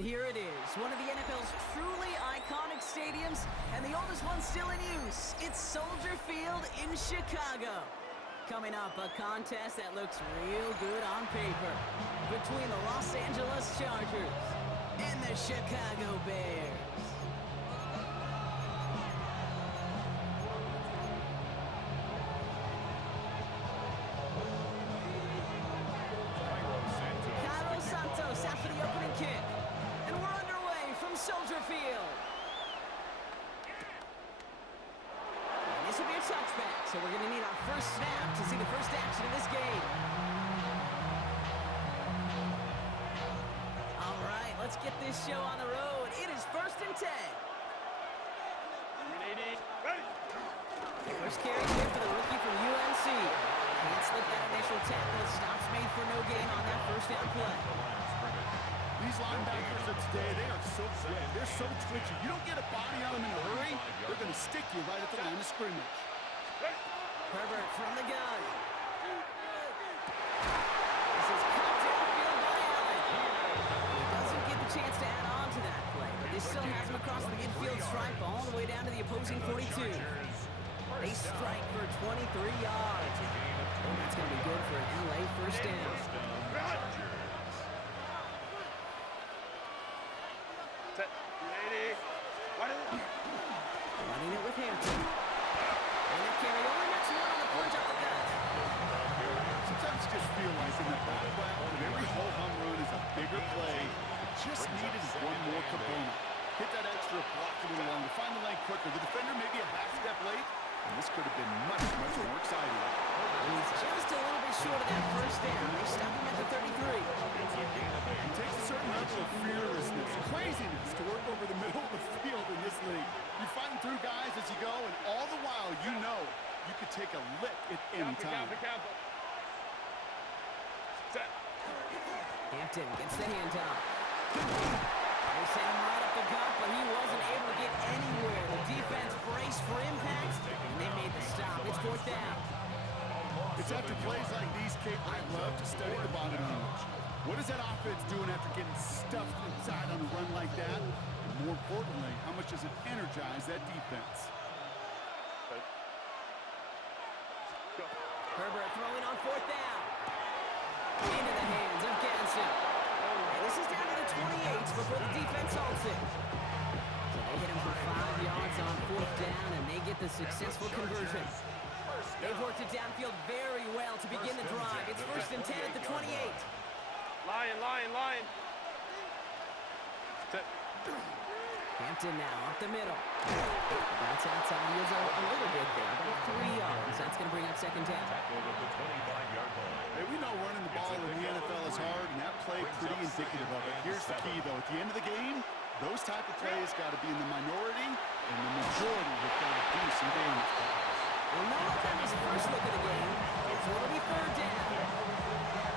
And here it is, one of the NFL's truly iconic stadiums, and the oldest one still in use. It's Soldier Field in Chicago. Coming up, a contest that looks real good on paper between the Los Angeles Chargers and the Chicago Bears. After the opening kick, and we're underway from Soldier Field. And this will be a touchback, so we're going to need our first snap to see the first action of this game. All right, let's get this show on the road. It is 1st and 10. First carry here for the rookie from UNC. Can't slip that initial tackle. Stops made for no gain on that first down play. These linebackers of today, they are so quick. They're so twitchy. You don't get a body on them in a hurry, they're going to stick you right at the line of scrimmage. Herbert from the gun. This is cut downfield by Allen. He doesn't get the chance to add on to that play, but this still has him across the midfield stripe all the way down to the opposing 42. They strike for 23 yards. And that's going to be good for an LA first down. Running it with Hampton. And that carry over. Next one on the plunge up the gut. Sometimes you just feel like in the background, every ho-hum run is a bigger play. It just needed one more component. Hit that extra block a little longer. Find the lane quicker. The defender may be a half step late, and this could have been much, much more exciting. He's just a little bit short of that first down. They stop him at the 33. It takes a certain level of fearlessness, craziness to work over the middle of the field in this league. You're fighting through guys as you go, and all the while you know you could take a lick at any time. Hampton gets the handoff. They sent him right up the gut, but he wasn't able to get anywhere. The defense braced for impact, and they made the stop. It's 4th down. It's after plays like these, Kate, I love to study the body language. What is that offense doing after getting stuffed inside on a run like that? And more importantly, how much does it energize that defense? Herbert throwing on 4th down. Into the hands of Ganson. And this is down to the 28 before the defense halts it. So they hit him for 5 yards on 4th down, and they get the successful conversion. They've worked it downfield very well to begin the drive. It's 1st and 10 at the 28. Lion. Hampton now up the middle. That's outside. He is a little bit there, about 3 yards. That's going to bring up 2nd down. Hey, we know running the ball in the NFL is hard, and that play pretty indicative of it. Here's the key, though. At the end of the game, those type of plays got to be in the minority, and the majority have got to do some damage. Well, now that was the first look of the game, so it'll be 3rd down.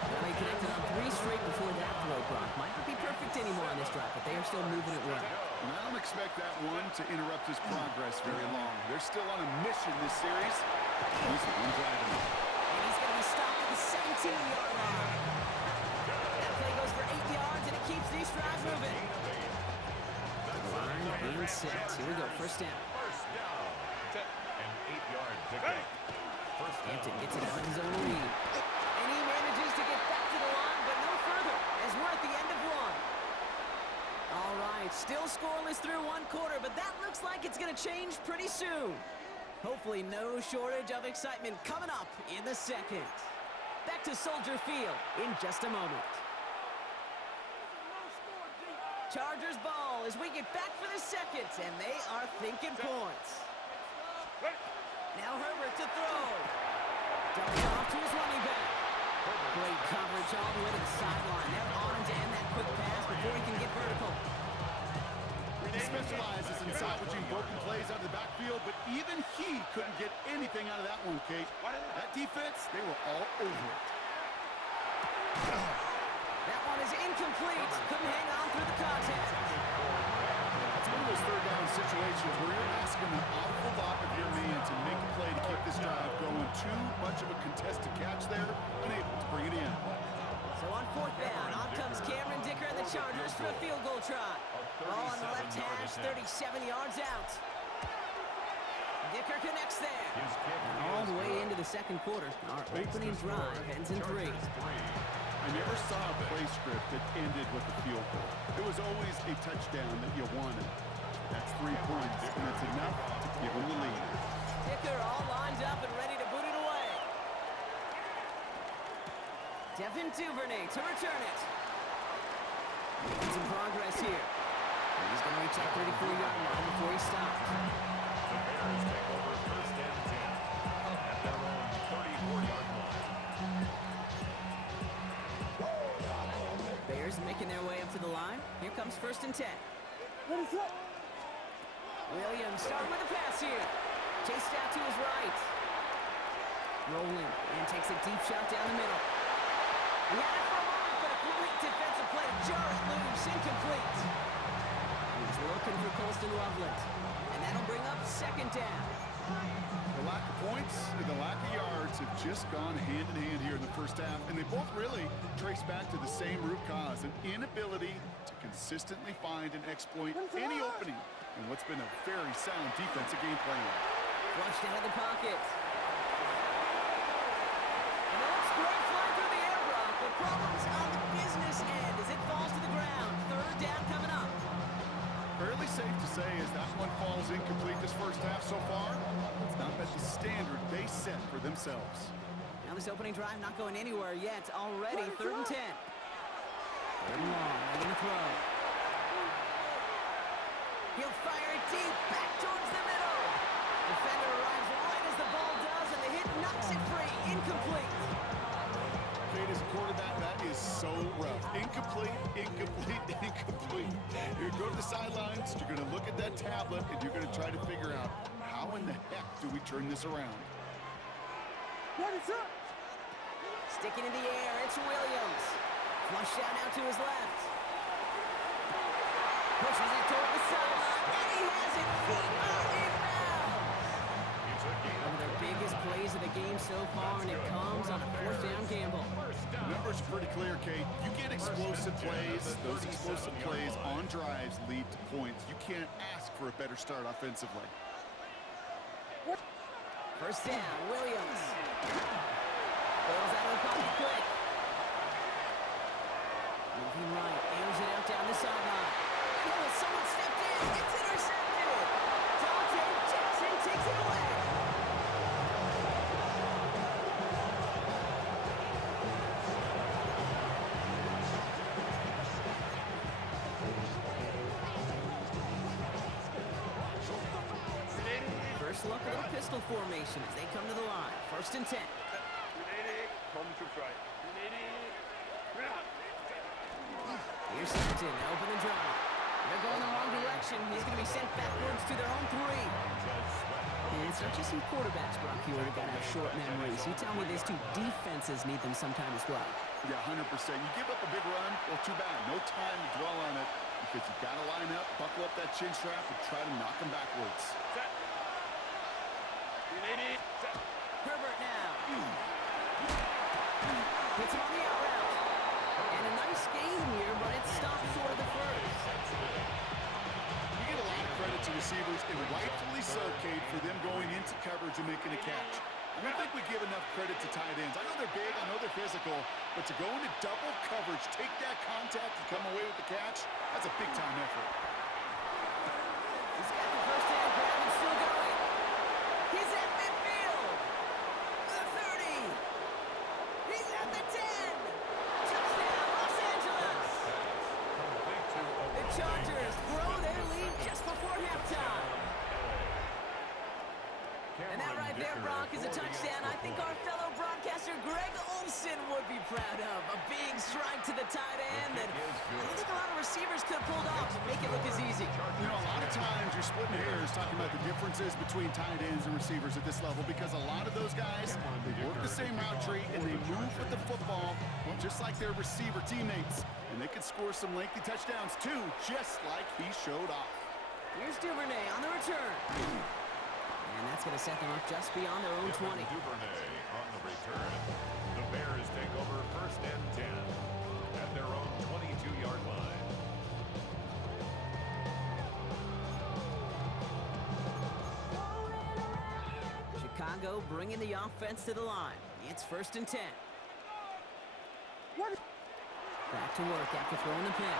Well, they connected on 3 straight before that throw, Brock. Might not be perfect anymore on this drive, but they are still moving it well. And I don't expect that one to interrupt his progress very long. They're still on a mission this series. He's the one driving it. And he's going to be stopped at the 17-yard line. That play goes for 8 yards, and it keeps these drives moving. Line being set. Here we go, 1st down. Hampton gets it out of his own lead. And he manages to get back to the line, but no further, as we're at the end of 1. All right, still scoreless through 1 quarter, but that looks like it's going to change pretty soon. Hopefully no shortage of excitement coming up in the 2nd. Back to Soldier Field in just a moment. Chargers ball as we get back for the 2nd, and they are thinking points. Now Herbert to throw. Dumps off to his running back. Great coverage all the way to the sideline. They're on him to end that quick pass before he can get vertical. He specializes in salvaging broken plays out of the backfield, but even he couldn't get anything out of that one, Kate. That defense, they were all over it. That one is incomplete. Couldn't hang on through the contact. It's one of those 3rd down situations where you're asking an awful lot of your man to make a play to keep this drive going. Too much of a contested catch there, unable to bring it in. So on 4th down, on comes Cameron Dicker and the Chargers for a field goal try. Ball on the left hash, 37 yards out. Dicker connects there. And all the way into the second quarter, our opening drive ends in 3. I never saw a play script that ended with a field goal. It was always a touchdown that you wanted. That's 3 points, and it's enough to give them the lead. Dicker all lined up and ready to boot it away. Devin Duvernay to return it. Making some progress here. And he's going to reach that 34-yard line before he stops. The Bears take over first and 10 at their own 34-yard line. Bears making their way up to the line. Here comes first and 10. Williams starting with a pass here. Chased out to his right. Rolling and takes a deep shot down the middle. He had it for a moment, but a great defensive play to jar it loose. Incomplete. He's looking for Colston Loveland. And that'll bring up second down. The lack of points and the lack of yards have just gone hand in hand here in the first half, and they both really trace back to the same root cause, an inability to consistently find and exploit any opening in what's been a very sound defensive game plan. Flushed out of the pocket. And it looks great flying through the air, Brock, but problems on the business end as it falls to the ground. Third down coming up. Fairly safe to say as that one falls incomplete this first half so far, it's not met the standard they set for themselves. Now this opening drive not going anywhere yet. Already third and 10. Third and long, ready to throw. He'll fire it deep, back towards the middle. Defender arrives right as the ball does, and the hit knocks it free. Incomplete. Kate, as a quarterback, that is so rough. Incomplete, incomplete, incomplete. You're going to go to the sidelines, you're going to look at that tablet, and you're going to try to figure out how in the heck do we turn this around. What is up? Sticking in the air, it's Williams. Flushed out now to his left. Pushes it toward the sideline, and he has it. Feet are inbounds. One of their biggest plays of the game so far, and it comes on a fourth down gamble. The numbers are pretty clear, Kate. You get explosive plays. Those explosive plays on drives lead to points. You can't ask for a better start offensively. First down, Williams. Goes out of the pocket quick. Moving right, airs it out down the sideline. Oh, someone stepped in. It's intercepted. Dante Jackson takes it away. First look at the pistol formation as they come to the line. First and 10. Here's Hampton, open and dry. They're going the wrong direction. He's going to be sent backwards to their own 3. And it's not just some quarterbacks, Brock, here that got to have short memories. You tell me these two defenses need them sometime as well. Yeah, 100%. You give up a big run, well, too bad. No time to dwell on it because you got to line up, buckle up that chin strap, and try to knock them backwards. Herbert now. Hits him on the out route. And a nice gain here, but it stops short of the first. You get a lot of credit to receivers, and rightfully so, Kate, for them going into coverage and making a catch. I don't think we give enough credit to tight ends. I know they're big, I know they're physical, but to go into double coverage, take that contact, and come away with the catch, that's a big-time effort. He's got the first down grab and still going. He's at midfield. The 30. He's at the 10. Touchdown, Los Angeles. The Chargers grow their lead just before halftime. And that right there, Brock, is a touchdown I think our fellow broadcaster Greg Olsen would be proud of. A big strike to the tight end that I don't think a lot of receivers could have pulled off to make it look as easy. You know, a lot of times you're splitting hairs talking about the differences between tight ends and receivers at this level because a lot of those guys, they work the same route tree and they move with the football, well, just like their receiver teammates. And they can score some lengthy touchdowns too, just like he showed off. Here's Duvernay on the return. And that's going to set them up just beyond their own 20. Duvernay on the return. The Bears take over first and 10 at their own 22-yard line. Chicago bringing the offense to the line. It's 1st and 10. Back to work after throwing the pick.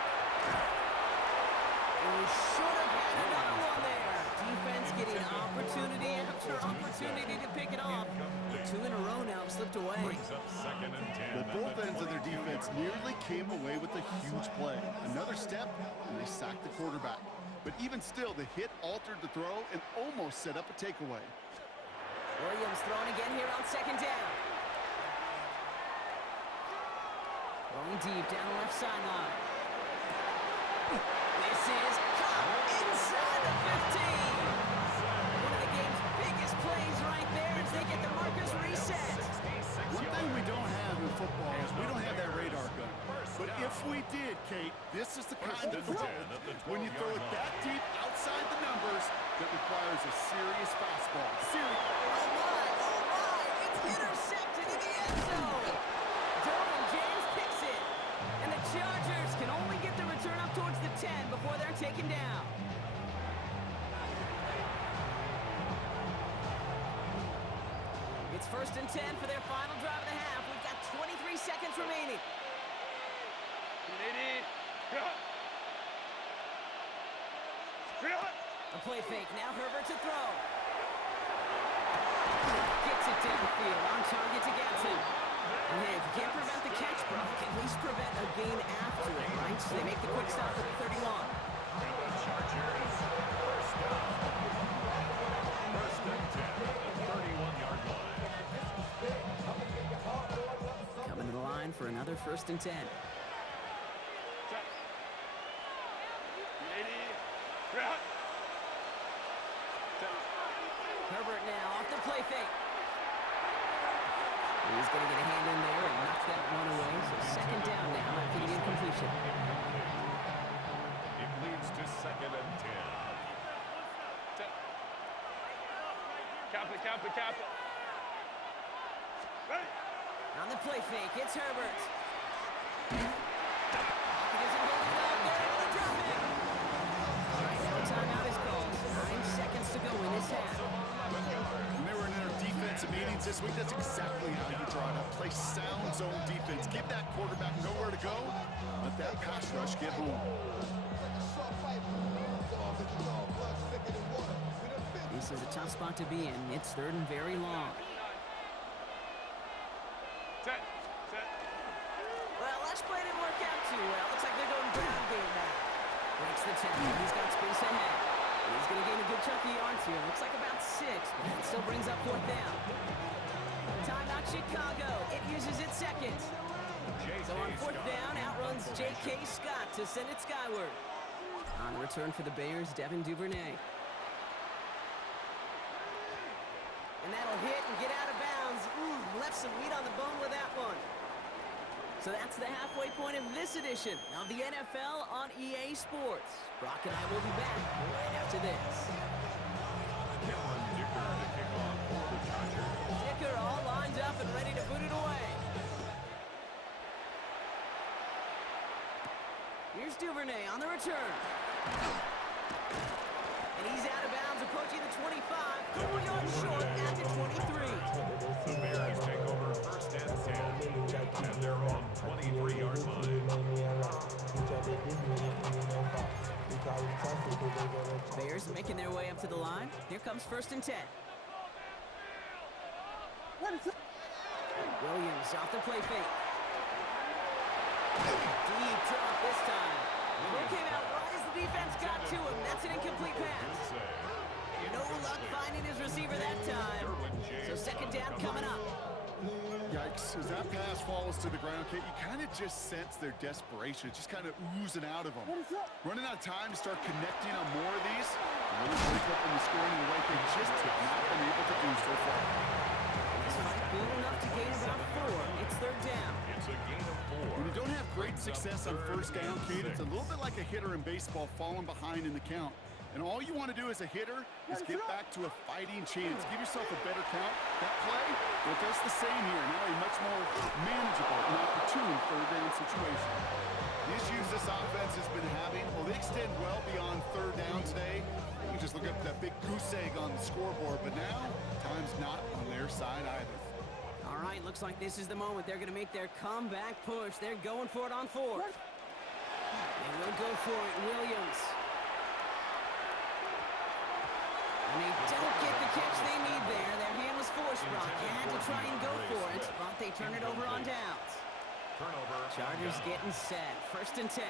We should have had another one there. Defense getting opportunity after opportunity to pick it off. 2 in a row now have slipped away. Brings up 2nd and 10. Well, both ends of their defense nearly came away with a huge play. Another step, and they sacked the quarterback. But even still, the hit altered the throw and almost set up a takeaway. Williams throwing again here on 2nd down. Going deep down the left sideline. This is caught inside the 15. One of the game's biggest plays right there as they get the markers reset. One thing we don't have in football is we don't have that radar gun. But if we did, Kate, this is the kind of throw, when you throw it that deep outside the numbers, that requires a serious fastball. Serious. Oh my, it's intercepted in the end zone. Derwin James picks it. And the Chargers can only get the return up towards the 10 before they're taken down. It's 1st and 10 for their final drive of the half. We've got 23 seconds remaining. A play fake. Now Herbert to throw. Gets it downfield. On target to Gatson. And hey, if you can't prevent the catch, Brock, at least prevent a gain after it, right? So they make the quick stop at the 31. And the Chargers, 1st down. 1st and 10 at the 31-yard line. Coming to the line for another 1st and 10. Herbert now off the play fake. He's going to get a hand in there and knock that one away. So 2nd down now after the incompletion. It leads to 2nd and 10. Cap it. On the play fake, it's Herbert. He doesn't hold it up. They're able to drop it. All right, no timeout is called. 9 seconds to go in this half. When they were in their defensive meetings this week, that's exactly how you draw it up. Play sound zone defense. Give that quarterback nowhere to go. Let that pass rush get home. This is a tough spot to be in. It's 3rd and very long. Set. Well, last play didn't work out too well. Looks like they're going ground game now. Breaks the tackle. He's got space ahead. He's going to gain a good chunk of yards here. Looks like about 6, but that still brings up 4th down. Timeout Chicago. It uses its 2nd. So on 4th down, outruns J.K. Scott to send it skyward. On the return for the Bears, Devin Duvernay. And that'll hit and get out of bounds. Left some meat on the bone with that one. So that's the halfway point of this edition of the NFL on EA Sports. Brock and I will be back right after this. Kellen Dicker to kick off for the Chargers. Dicker all lined up and ready to put it away. Here's Duvernay on the return. And he's out of bounds, approaching the 25. Couple yards short at the 23. The Bears take over 1st and 10 at their own 23-yard line. Bears making their way up to the line. Here comes 1st and 10. Williams off the play fake. Deep drop this time. Throw came out right as the defense got to him. That's an incomplete pass. No luck finding his receiver that time. So 2nd down coming up. Yikes. As that pass falls to the ground, Kate, you kind of just sense their desperation. It's just kind of oozing out of them. Running out of time to start connecting on more of these. Really break up in the scoring in a way they just have not been able to do so far. This might be enough to gain about 4. It's 3rd down. It's a gain of 4. When you don't have great success on 1st down, Kate, it's a little bit like a hitter in baseball falling behind in the count. And all you want to do as a hitter is get back to a fighting chance. Give yourself a better count. That play, well, does the same here. Now a much more manageable and opportune 3rd down situation. The issues this offense has been having, well, they extend well beyond 3rd down today. You can just look up the that big goose egg on the scoreboard, but now time's not on their side either. All right, looks like this is the moment. They're going to make their comeback push. They're going for it on fourth. They will go for it, Williams. And they don't get the catch they need there. Their hand was forced, Brock. They had to try and go for it, but they turn it over on downs. Turnover. Chargers getting set. 1st and 10.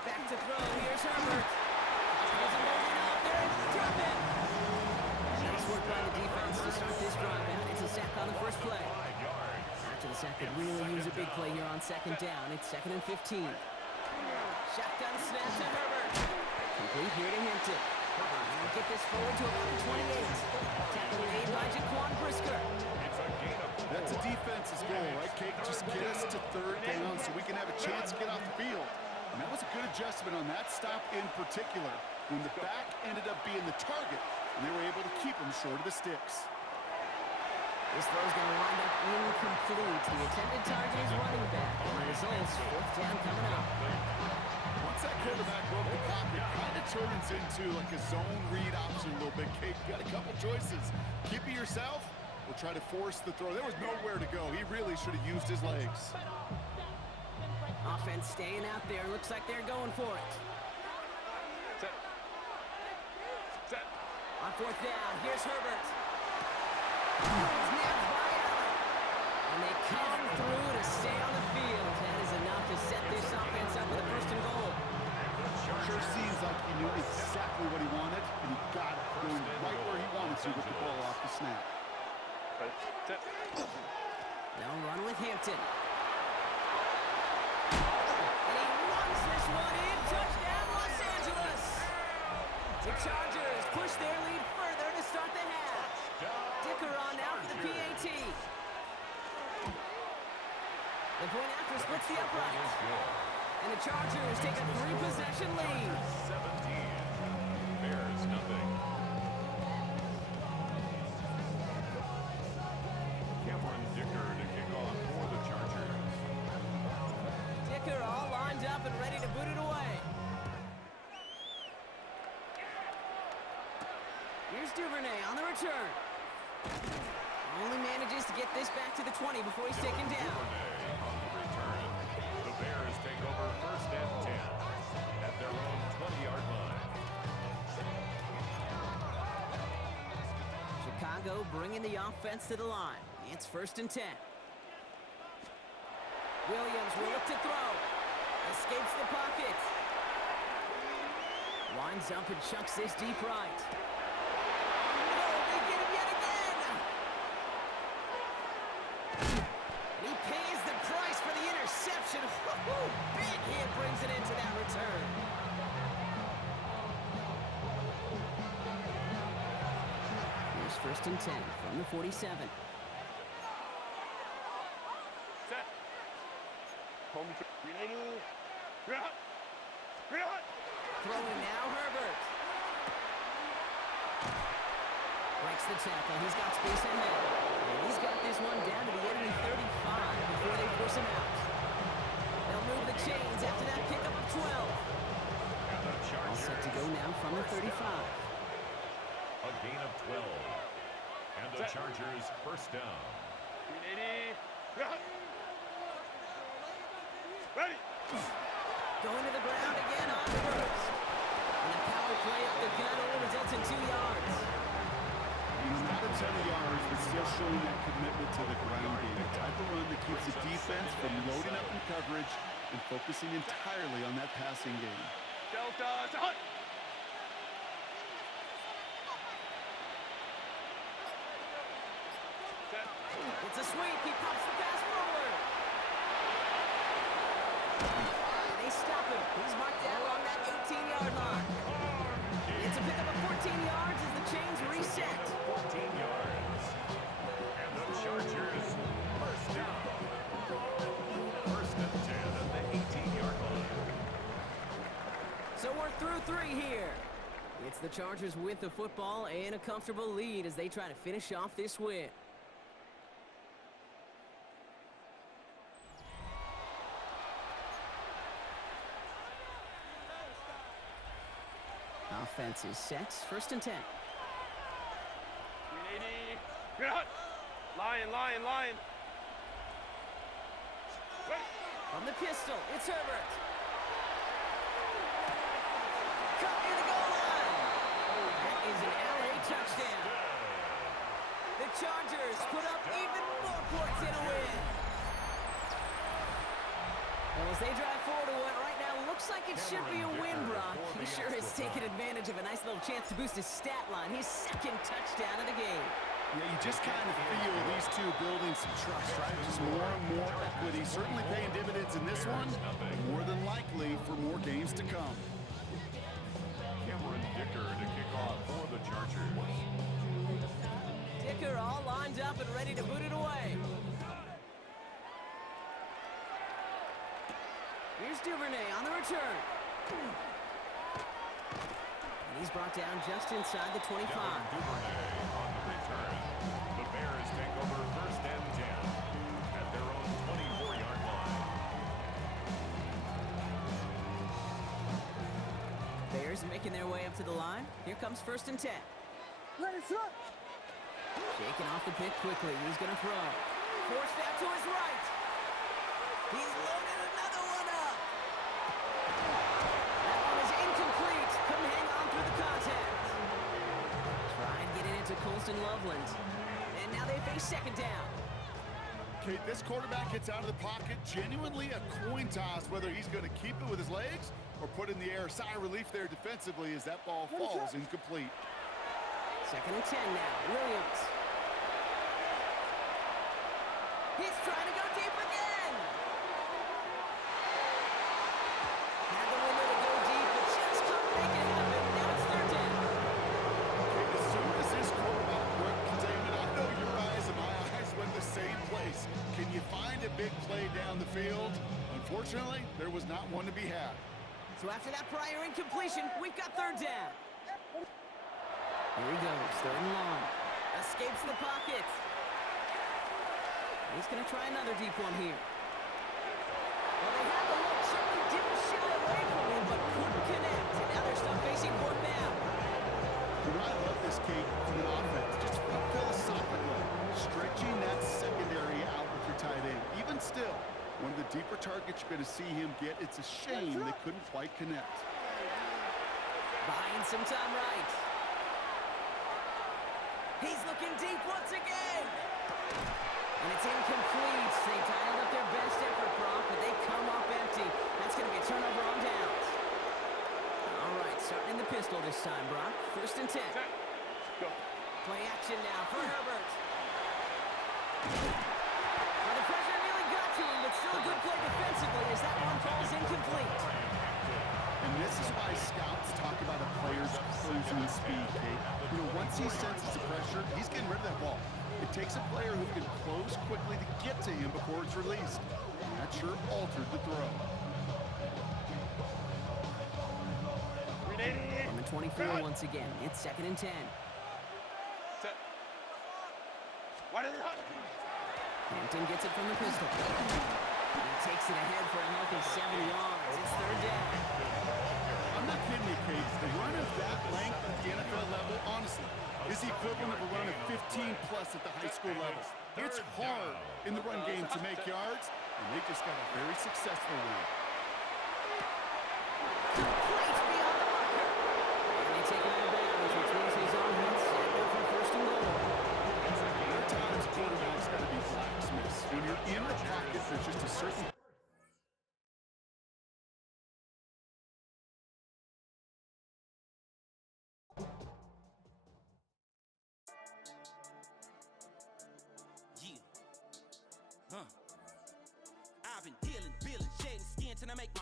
Back to throw. Here's Herbert. Isn't moving up there. Drop it. Nice work by the defense to start this drive out. It's a sack on the first play. 5 yards. After the sack, could really use a big play here on 2nd down. It's 2nd and 15. Shotgun snap to Herbert. Complete here to Hampton. And get this forward to about the 28. Tackle made by Jaquan Brisker. It's a gain of 4. That's a defense's goal, right, Kate? Just get us to 3rd down so we can have a chance to get off the field. And that was a good adjustment on that stop in particular, when the back ended up being the target, and they were able to keep him short of the sticks. This throw's going to wind up incomplete. The intended target is running back. And the results, 4th down coming up. Once that quarterback broke the pocket, it kind of turns into like a zone read option a little bit, Kate. You got a couple choices. Keep it yourself or try to force the throw. There was nowhere to go. He really should have used his legs. Offense staying out there. Looks like they're going for it. Set. On 4th down, here's Herbert. He's nabbed by Allen. And they come through to stay on the field. That is enough to set this offense up with a 1st and goal. Sure seems like he knew exactly what he wanted, and he got it going right where he wanted to with the ball off the snap. They'll run with Hampton. And he runs this one in. Touchdown, Los Angeles. The Chargers push their lead further to start the half. Dicker on now for the PAT. The point after splits the upright. And the Chargers take a 3-possession lead. 17. Bears nothing. Cameron Dicker to kick off for the Chargers. Dicker all lined up and ready to boot it away. Here's Duvernay on the return. Only manages to get this back to the 20 before he's taken down. Duvernay on the return. The Bears take over 1st and 10 at their own 20-yard line. Chicago bringing the offense to the line. It's 1st and 10. Williams will look to throw. Escapes the pocket. Winds up and chucks this deep right. Oh, they get him yet again! And he pays the price for the interception. Big hit brings it into that return. Here's 1st and 10 from the 47. Set. Throwing now, Herbert. Breaks the tackle. He's got space ahead. And he's got this one down to the enemy 35 before they force him out. They'll move the chains after that pickup of 12. And the All Chargers. set to go now from the 35. A gain of 12. And the Chargers 1st down. Going to the ground again on 1st. And the power play up the gut only results in 2 yards. Not a ton of yards, but still showing that commitment to the ground game. The type of run that keeps the defense from loading up in coverage and focusing entirely on that passing game. It's a sweep. He pops the pass forward. And they stop him. He's marked down along that 18-yard line. It's a pickup of 14 yards as the chains reset. 14 yards. And the Chargers 1st down. 1st and 10 at the 18-yard line. So we're through 3 here. It's the Chargers with the football and a comfortable lead as they try to finish off this win. defense is set. First and 10. 380. Lion. From the pistol, it's Herbert. Cut near the goal line. That is an LA touchdown. The Chargers put up even more points in a win. Well, as they drive forward to what right now looks like it should be a win, Brock. He sure has taken advantage of a nice little chance to boost his stat line. His second touchdown of the game. Yeah, you just kind of feel these two building some trust, right? Just more and more equity. Certainly paying dividends in this one. More than likely for more games to come. Cameron Dicker to kick off for the Chargers. Dicker all lined up and ready to boot it away. Here's Duvernay on the return. And he's brought down just inside the 25. Duvernay on the return. The Bears take over first and 10 at their own 24-yard line. Bears making their way up to the line. Here comes first and 10. Shaking off the pick quickly. He's going to throw. Forced out to his right. He's loaded another one up. That one is incomplete. Couldn't hang on through the contact. Try and get it into Colston Loveland. And now they face second down. Okay, this quarterback gets out of the pocket. Genuinely a coin toss whether he's going to keep it with his legs or put in the air. Sigh of relief there defensively as that ball falls incomplete. Second and 10 now. Williams. He's trying to go deep again. Had the window to go deep, but just couldn't make it happen. Now it's third down. Okay, as soon as this quarterback worked containment, I know your eyes and my eyes went the same place. Can you find a big play down the field? Unfortunately, there was not one to be had. So after that prior incompletion, we've got third down. Here he goes, third and long. Escapes the pocket. He's going to try another deep one here. Well, they had the look, certainly didn't shy away from him, but couldn't connect. And now they're still facing fourth down. You know, I love this, Kate, from an offense. Just philosophically, stretching that secondary out with your tight end. Even still, one of the deeper targets you're going to see him get. It's a shame they couldn't quite connect. Buying some time right. He's looking deep once again. And it's incomplete. They dialed up their best effort, Brock, but they come up empty. That's going to be a turnover on downs. All right, starting in the pistol this time, Brock. First and 10. Go. Play action now for Herbert. Well, the pressure nearly got to him, but still a good play defensively as that one falls incomplete. And this is why scouts talk about a player's closing speed, Kate. You know, once he senses the pressure, he's getting rid of that ball. It takes a player who can close quickly to get to him before it's released. And that sure altered the throw. On the 24 once again, it's second and 10. Hampton gets it from the pistol. He takes it ahead for a healthy 7 yards. It's third down. I'm not kidding you, Kate. The run of that length at the NFL level, honestly, is the equivalent of a run of 15-plus at the high school level. It's hard in the run game to make yards, and they just got a very successful one. Complete beyond the marker. And they take it out of bounds, which means his offense set up for first and goal. There are times quarterbacks got to be blacksmiths. When you're in the pocket, there's just a certain I've been dealing, shading skin till I make my